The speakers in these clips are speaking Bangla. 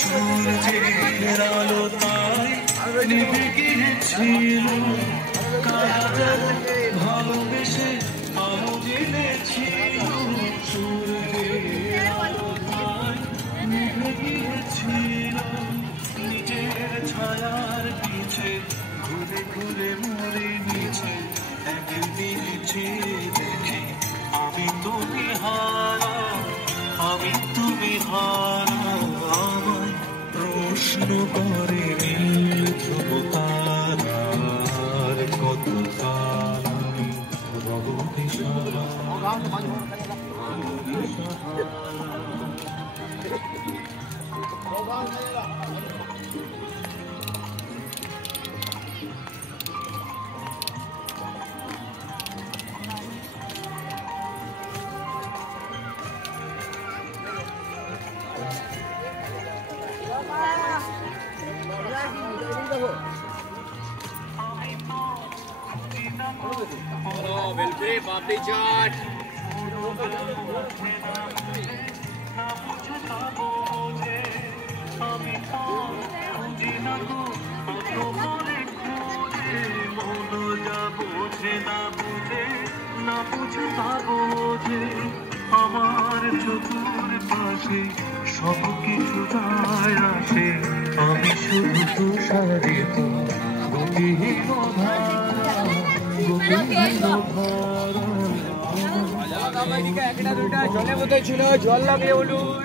সূর্যের আলো তাই নিভে গিয়েছিল, কাজল ভালোবেসে আলো জ্বেলেছিল। সূর্যের আলো তাই নিভে গিয়েছিল, নিজের ছায়ার পিছে ঘুরে ঘুরে মরে নিচে। একদিন দেখি আমি তুমি হারা, আমি তুমি হারা। আমায় প্রশ্ন করে নীল ধ্রুব তারার কত কাল আমি রব দিশাহারা। वेलपुरी पापड़ी चाट আমার চতুর পাশে সব কিছু যায় আসে, আমি শুধু তুষারিত গতিহীন ধারা, গতিহীন ধারা। একটা দুটা জলে বোতল ছিল, জল লাগিয়ে বলুন।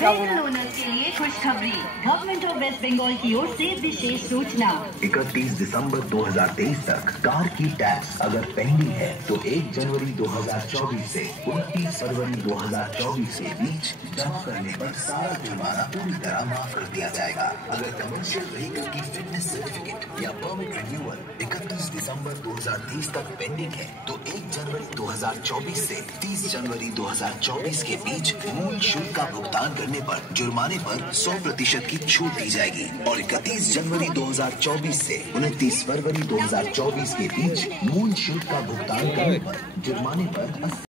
व्हीकल ओनर्स के लिए खुशखबरी। गवर्नमेंट ऑफ वेस्ट बंगाल की ओर से विशेष सूचना। 31 दिसंबर 2023 तक कार की टैक्स अगर पेंडिंग है तो 1 जनवरी 2024 से 29 फरवरी 2024 के बीच जमा करने पर सारा जुर्माना पूरी तरह माफ कर दिया जाएगा। अगर कमर्शियल व्हीकल की फिटनेस सर्टिफिकेट या परमिट रिन्यूअल 31 दिसंबर 2023 तक पेंडिंग है तो 1 जनवरी 2024 से 30 जनवरी 2024 के बीच मूल शुल्क का भुगतान करने पर जुर्माने पर 100% की छूट दी जाएगी और 31 जनवरी 2024 से 29 फरवरी 2024 के बीच मूल शुल्क का भुगतान करने पर जुर्माने पर